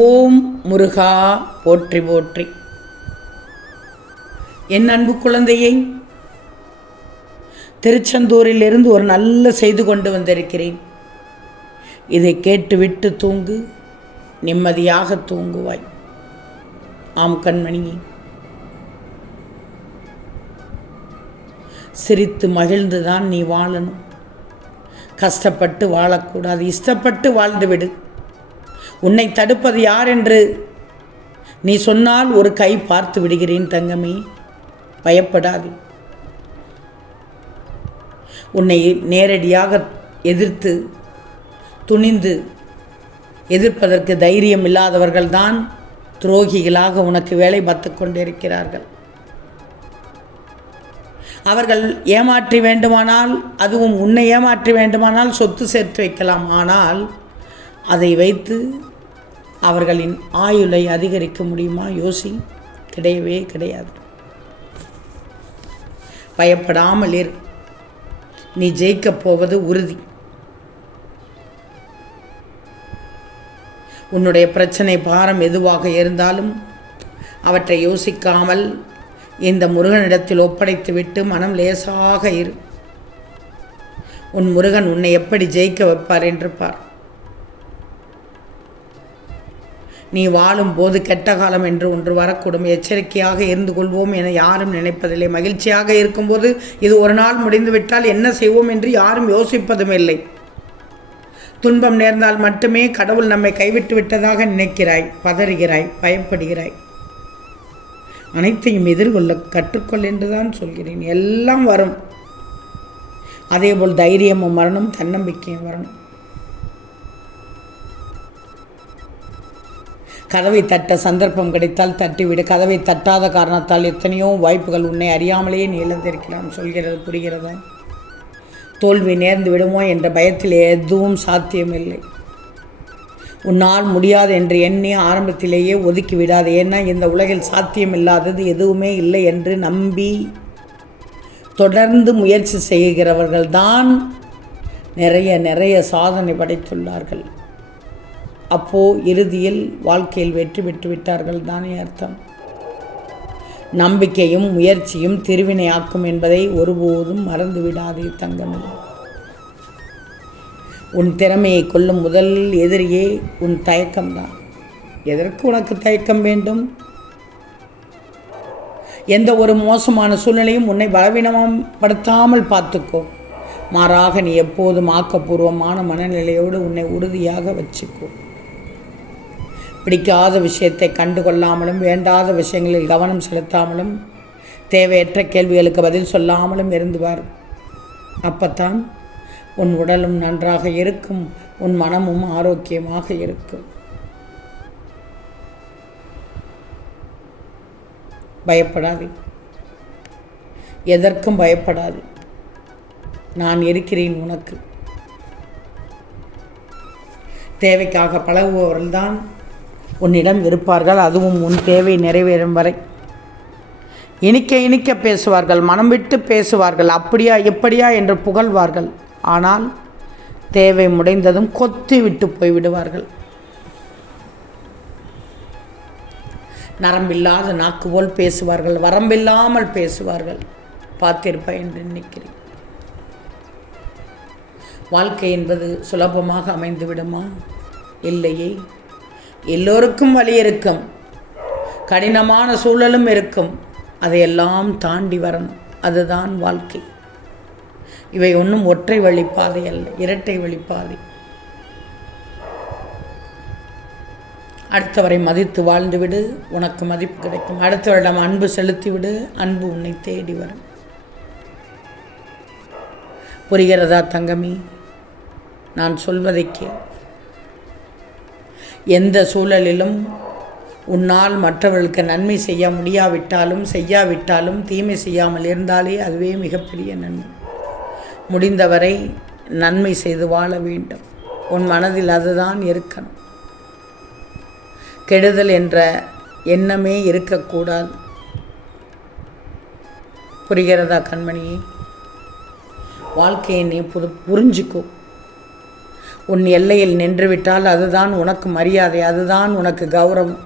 ஓம் முருகா போற்றி போற்றி. என் அன்பு குழந்தையை திருச்செந்தூரிலிருந்து ஒரு நல்ல செய்து கொண்டு வந்திருக்கிறேன். இதை கேட்டுவிட்டு தூங்கு நிம்மதியாக தூங்குவாய். ஆம் கண்மணியே. சிரித்து மகிழ்ந்துதான் நீ வாழணும். கஷ்டப்பட்டு வாழக்கூடாது இஷ்டப்பட்டு வாழ்ந்துவிடு. உன்னை தடுப்பது யார் என்று? நீ சொன்னால் ஒரு கை பார்த்து விடுகிறேன் தங்கமே. பயப்படாது. உன்னை நேரடியாக எதிர்த்து துணிந்து எதிர்ப்பதற்கு தைரியம் இல்லாதவர்கள்தான் துரோகிகளாக உனக்கு வேலை பார்த்து கொண்டிருக்கிறார்கள். அவர்கள் ஏமாற்றி வேண்டுமானால் அதுவும் உன்னை ஏமாற்றி வேண்டுமானால் சொத்து சேர்த்து வைக்கலாம். ஆனால் அதை வைத்து அவர்களின் ஆயுளை அதிகரிக்க முடியுமா? யோசி கிடையவே கிடையாது. பயப்படாமல் இரு. நீ ஜெயிக்கப் போவது உறுதி. உன்னுடைய பிரச்சனை பாரம் எதுவாக இருந்தாலும் அவற்றை யோசிக்காமல் இந்த முருகனிடத்தில் ஒப்படைத்துவிட்டு மனம் லேசாக இரு. உன் முருகன் உன்னை எப்படி ஜெயிக்க வைப்பார்? என்று பார் நீ வாழும் போது கெட்ட காலம் என்று ஒன்று வரக்கூடும். எச்சரிக்கையாக இருந்து கொள்வோம் என யாரும் நினைப்பதில்லை. மகிழ்ச்சியாக இருக்கும்போது இது ஒரு நாள் முடிந்துவிட்டால் என்ன செய்வோம் என்று யாரும் யோசிப்பதும் இல்லை. துன்பம் நேர்ந்தால் மட்டுமே கடவுள் நம்மை கைவிட்டு விட்டதாக நினைக்கிறாய் பதறுகிறாய் பயப்படுகிறாய். அனைத்தையும் எதிர்கொள்ள கற்றுக்கொள் என்றுதான் சொல்கிறேன். எல்லாம் வரும். அதேபோல் தைரியமும் வரணும் தன்னம்பிக்கையும் வரணும். கதவை தட்ட சந்தர்ப்பம் கிடைத்தால் தட்டிவிடு. கதவை தட்டாத காரணத்தால் எத்தனையோ வாய்ப்புகள் உன்னை அறியாமலேயே நீ இழந்திருக்கிறான் சொல்கிறது புரிகிறதா? தோல்வி நேர்ந்து விடுமோ என்ற பயத்தில் எதுவும் சாத்தியமில்லை. உன்னால் முடியாது என்று எண்ணி ஆரம்பத்திலேயே ஒதுக்கி விடாது. ஏன்னா இந்த உலகில் சாத்தியமில்லாதது எதுவுமே இல்லை என்று நம்பி தொடர்ந்து முயற்சி செய்கிறவர்கள்தான் நிறைய நிறைய சாதனை படைத்துள்ளார்கள். அப்போது இறுதியில் வாழ்க்கையில் வெற்றி பெற்று விட்டார்கள் தானே அர்த்தம். நம்பிக்கையும் முயற்சியும் திருவினையாக்கும் என்பதை ஒருபோதும் மறந்துவிடாதே தங்கமே. உன் திறமையை கொள்ளும் முதல் எதிரியே உன் தயக்கம்தான். எதற்கு உனக்கு தயக்கம் வேண்டும்? எந்த ஒரு மோசமான சூழ்நிலையும் உன்னை பலவீனப்படுத்தாமல் பார்த்துக்கோ. மாறாக நீ எப்போதும் ஆக்கப்பூர்வமான மனநிலையோடு உன்னை உறுதியாக வச்சுக்கோ. பிடிக்காத விஷயத்தை கண்டுகொள்ளாமலும் வேண்டாத விஷயங்களில் கவனம் செலுத்தாமலும் தேவையற்ற கேள்விகளுக்கு பதில் சொல்லாமலும் இருந்துவார். அப்பத்தான் உன் உடலும் நன்றாக இருக்கும் உன் மனமும் ஆரோக்கியமாக இருக்கும். பயப்படாது. எதற்கும் பயப்படாது. நான் இருக்கிறேன் உனக்கு. தேவைக்காக பழகுபவர்கள்தான் உன்னிடம் இருப்பார்கள். அதுவும் உன் தேவை நிறைவேறும் வரை. இனிக்க இனிக்க பேசுவார்கள். மனம் விட்டு பேசுவார்கள். அப்படியா எப்படியா என்று புகழ்வார்கள். ஆனால் தேவை முடைந்ததும் கொத்தி விட்டு போய்விடுவார்கள் நரம்பில்லாத நாக்கு போல் பேசுவார்கள். வரம்பில்லாமல் பேசுவார்கள். பார்த்திருப்பேன் என்று நினைக்கிறேன். வாழ்க்கை என்பது சுலபமாக அமைந்து விடுமா இல்லையே. எல்லோருக்கும் வழி இருக்கும். கடினமான சூழலும் இருக்கும். அதையெல்லாம் தாண்டி வரணும். அதுதான் வாழ்க்கை. இவை ஒன்றும் ஒற்றை வழிப்பாதை அல்ல இரட்டை வழிப்பாதை அடுத்தவரை மதித்து வாழ்ந்துவிடு உனக்கு மதிப்பு கிடைக்கும். அடுத்தவரிடம் அன்பு செலுத்திவிடு அன்பு உன்னை தேடி வரும். புரிகிறதா தங்கமி? நான் சொல்வதை கேள். எந்த சூழலிலும் உன்னால் மற்றவர்களுக்கு நன்மை செய்ய முடியாவிட்டாலும் செய்யாவிட்டாலும் தீமை செய்யாமல் இருந்தாலே அதுவே மிகப்பெரிய நன்மை. முடிந்தவரை நன்மை செய்து வாழ வேண்டும். உன் மனதில் அதுதான் இருக்கணும். கெடுதல் என்ற எண்ணமே இருக்கக்கூடாது. புரிகிறதா கண்மணியே? வாழ்க்கையை நீ புது புரிஞ்சுக்கோ. உன் எல்லையில் நின்றுவிட்டால் அதுதான் உனக்கு மரியாதை அதுதான் உனக்கு கௌரவம்.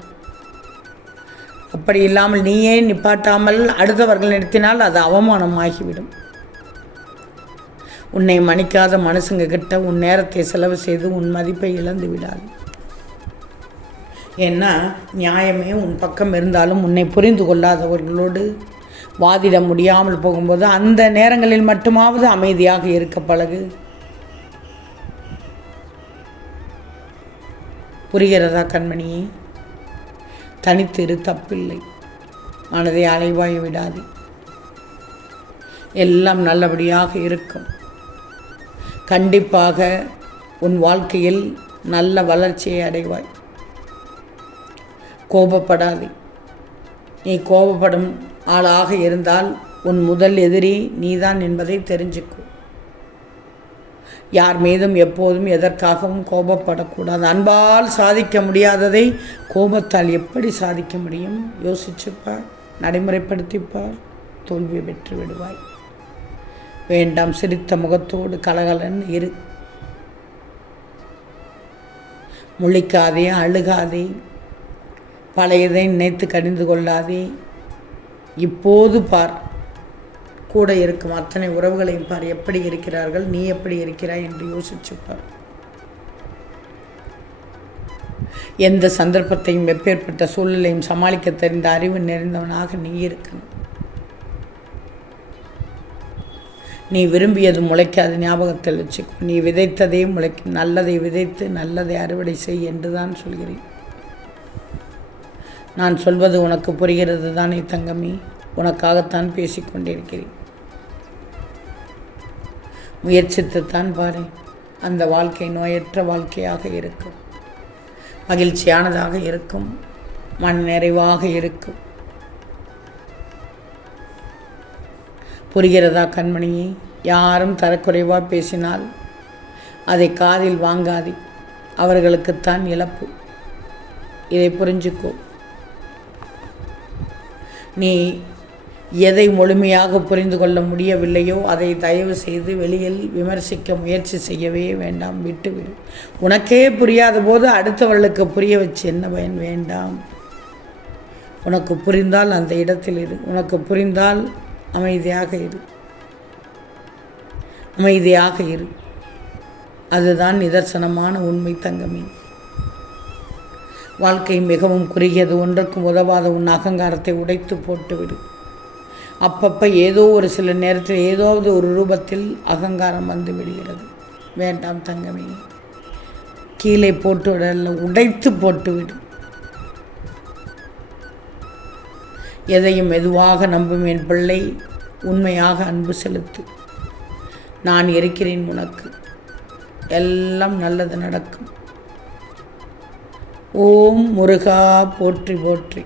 அப்படி இல்லாமல் நீயே நிப்பாட்டாமல் அடுத்தவர்கள் நிறுத்தினால் அது அவமானமாகிவிடும். உன்னை மன்னிக்காத மனுஷங்க கிட்ட உன் நேரத்தை செலவு செய்து உன் மதிப்பை இழந்து விடாது. ஏன்னா நியாயமே உன் பக்கம் இருந்தாலும் உன்னை புரிந்து கொள்ளாதவர்களோடு வாதிட முடியாமல் போகும்போது அந்த நேரங்களில் மட்டுமாவது அமைதியாக இருக்க பழகு. புரிகிறதா கண்மணியே தனித்திரு தப்பில்லை. மனதை அலைவாய விடாதே. எல்லாம் நல்லபடியாக இருக்கும். கண்டிப்பாக உன் வாழ்க்கையில் நல்ல வளர்ச்சியை அடைவாய். கோபப்படாதே. நீ கோபப்படும் ஆளாக இருந்தால் உன் முதல் எதிரி நீதான் என்பதை தெரிஞ்சுக்கும் யார் மீதும் எப்போதும் எதற்காகவும் கோபப்படக்கூடாது. அன்பால் சாதிக்க முடியாததை கோபத்தால் எப்படி சாதிக்க முடியும்? யோசிச்சுப்பார் நடைமுறைப்படுத்திப்பார் தோல்வி பெற்று விடுவாய் வேண்டாம் சிரித்த முகத்தோடு கலகலன் இரு. முழிக்காதே அழுகாதே. பழையதை நினைத்து கடிந்து கொள்ளாதே. இப்போது பார் கூட இருக்கும். அத்தனை உறவுகளையும் பார் எப்படி இருக்கிறார்கள் நீ எப்படி இருக்கிறாய் என்று யோசிச்சு பார் எந்த சந்தர்ப்பத்தையும் எப்பேற்பட்ட சூழ்நிலையும் சமாளிக்க தெரிந்த அறிவு நிறைந்தவனாக நீ இருக்கணும். நீ விரும்பியது முளைக்காது ஞாபகத்தில் வச்சுக்கோ. நீ விதைத்ததே முளைக்கும் நல்லதை விதைத்து நல்லதை அறுவடை செய் என்று தான் சொல்கிறேன். நான் சொல்வது உனக்கு புரிகிறது தானே தங்கமி. உனக்காகத்தான் பேசிக்கொண்டிருக்கிறேன். முயற்சித்துத்தான் பாரு. அந்த வாழ்க்கை நோயற்ற வாழ்க்கையாக இருக்கும். மகிழ்ச்சியானதாக இருக்கும். மன நிறைவாக இருக்கும். புரிகிறதா கண்மணியை? யாரும் தரக்குறைவாக பேசினால் அதை காதில் வாங்காதே. அவர்களுக்குத்தான் இழப்பு. இதை புரிஞ்சுக்கோ. நீ எதை முழுமையாக புரிந்து கொள்ள முடியவில்லையோ அதை தயவு செய்து வெளியில் விமர்சிக்க முயற்சி செய்யவே வேண்டாம். விட்டுவிடு. உனக்கே புரியாத போது அடுத்தவர்களுக்கு புரிய வச்சு என்ன பயன்? வேண்டாம். உனக்கு புரிந்தால் அந்த இடத்தில் இரு. உனக்கு புரிந்தால் அமைதியாக இரு. அமைதியாக இரு. அதுதான் நிதர்சனமான உண்மை தங்கமே. வாழ்க்கை மிகவும் குறுகியது. ஒன்றுக்கும் உதவாத உன் அகங்காரத்தை உடைத்து போட்டுவிடு. அப்பப்போ ஏதோ ஒரு சில நேரத்தில் ஏதாவது ஒரு ரூபத்தில் அகங்காரம் வந்து விடுகிறது. வேண்டாம் தங்கமே. கீழே போட்டு விடல உடைத்து போட்டுவிடும் எதையும் மெதுவாக நம்பும் என் பிள்ளை உண்மையாக அன்பு செலுத்து. நான் இருக்கிறேன் உனக்கு. எல்லாம் நல்லது நடக்கும். ஓம் முருகா போற்றி போற்றி.